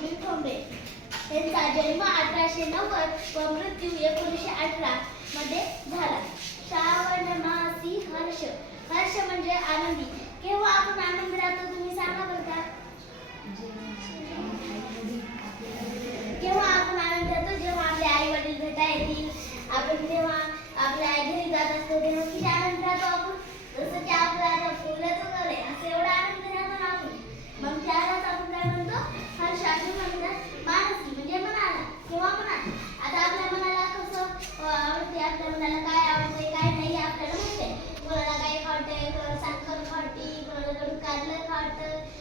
अमृत ठोंबे यांचा जन्म अठराशे नव्वद व मृत्यू एकोणीसशे अठरा मध्ये झाला. श्रावण मासी हर्ष. हर्ष म्हणजे आनंदी. केव्हा आपण आनंद राहतो तुम्ही सांगा बरं का? केव्हा आपण आनंद राहतो? जेव्हा आपले आई वडील भेटा येतील. आपण जेव्हा आपल्या आई घरी जात असतो तेव्हा किती आनंद राहतो आपण? जसं की आपला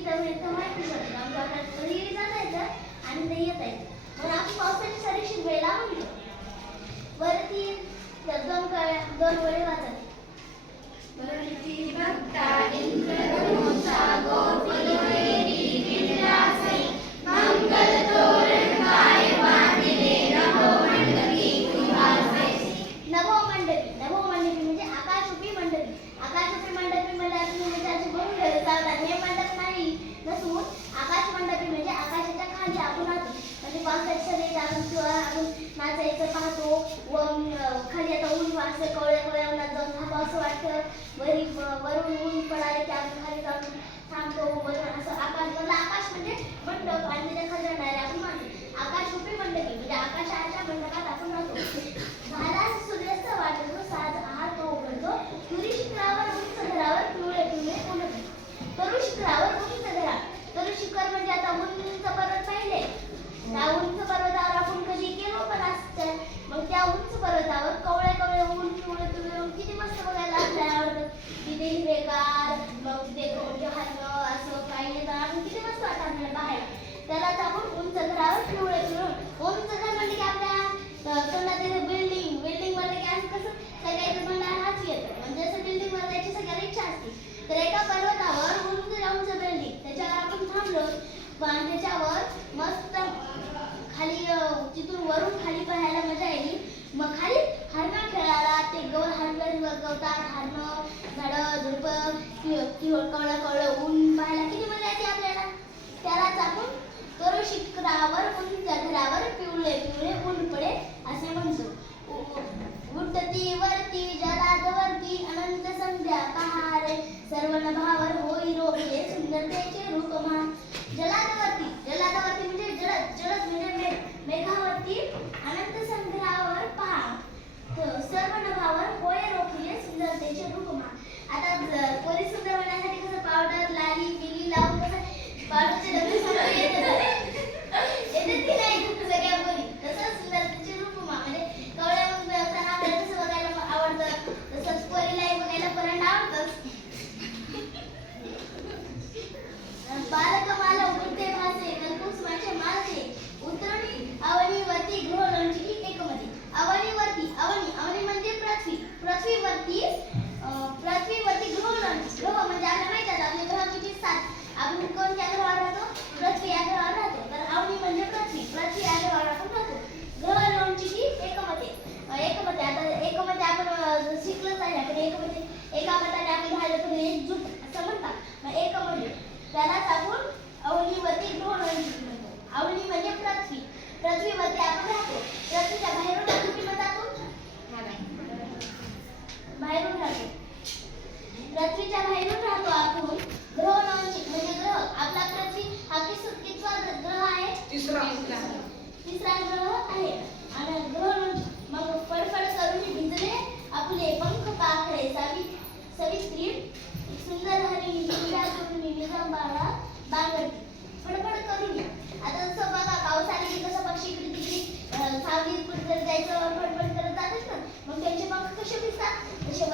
इथं हे माहिती पडतं. आमच्या जाता येतं आणि नाही येता येतं. जायचं पाहतो व खाली आता ऊन वाटतं कवळ्या कवळ्या मला जाऊन थांबा असं वाटतं. वरी वरून ऊन पडायला त्या खाली जाऊन थांबतो वरून असं आकाश म्हणजे आकाश म्हणजे मंडप आणि त्याच्या खजाना आपण आकाश रुपी मंडप म्हणजे आकाशाच्या मंडपात God, mounted the Jahannam.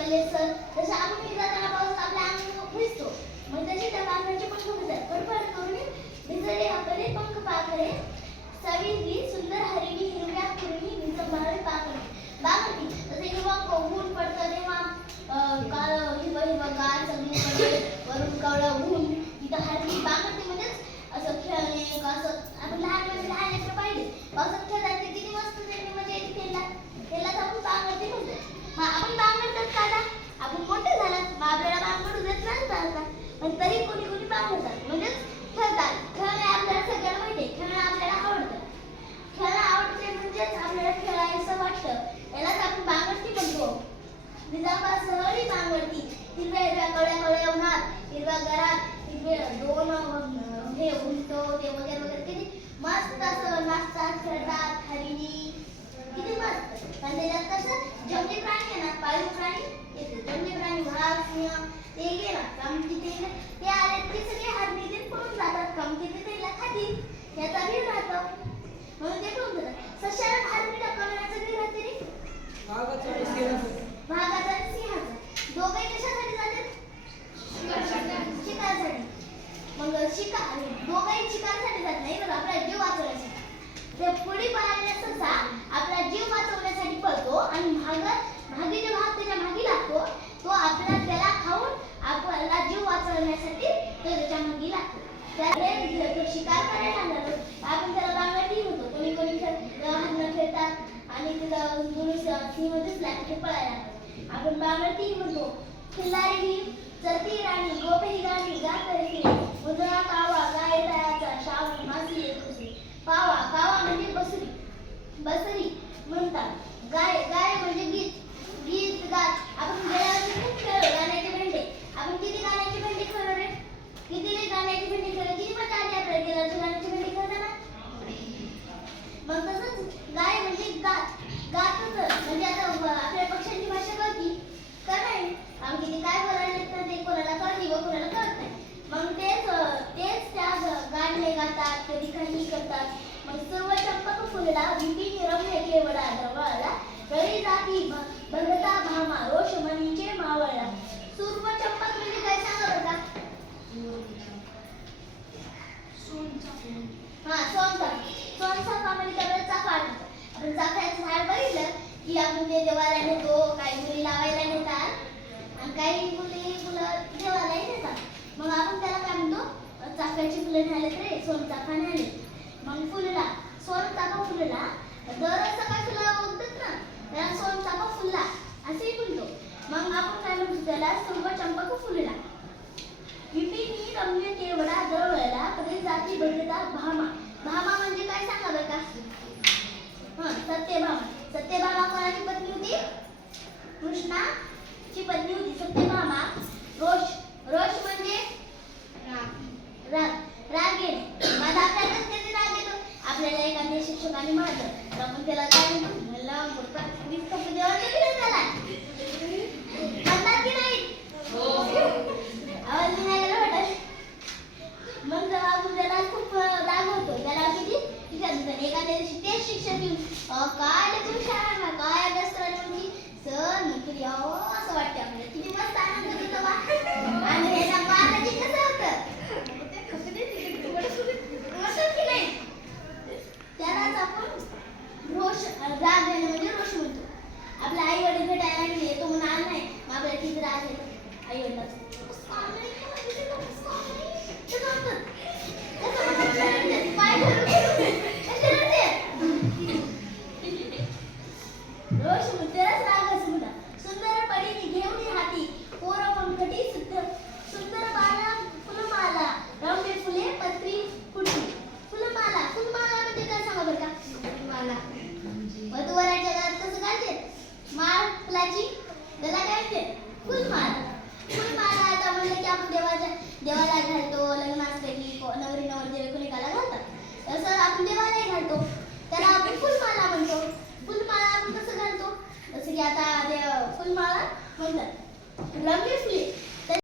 पहिले सर जसं आपण Olpari Humanity was born. की आम्ही ते देवाला नेतो काही मुली लावायला नेतात. आणि काही मुली फुलं देवाला नेतात. मग आपण त्याला काय म्हणतो? चाफ्याची फुलं न्यायला तर सोन चाफा मग फुलला सोन फुलला दर सकाळ फुला उगतात ना त्याला सोन फुलला असंही म्हणतो. मग आपण काय म्हणतो त्याला? सर्व चंपक फुलला. विपिनी रम्य केवडा दरवळला कधी जाती बदलता भामा. भामा म्हणजे काय सांगा बरं का? सत्य भामा. Lima. फुले फुलमाळ फुलमाळ आता म्हणजे की आपण देवाच्या देवाला घालतो लग्नासपैकी नवरी नवरदेव कुलिकाला घालतात तसं आपण देवालाही घालतो त्याला आपण फुलमाळा म्हणतो. फुलमाळा आपण कसं घालतो? जसं की आता फुलमाळा म्हणतात. रंगीत फुले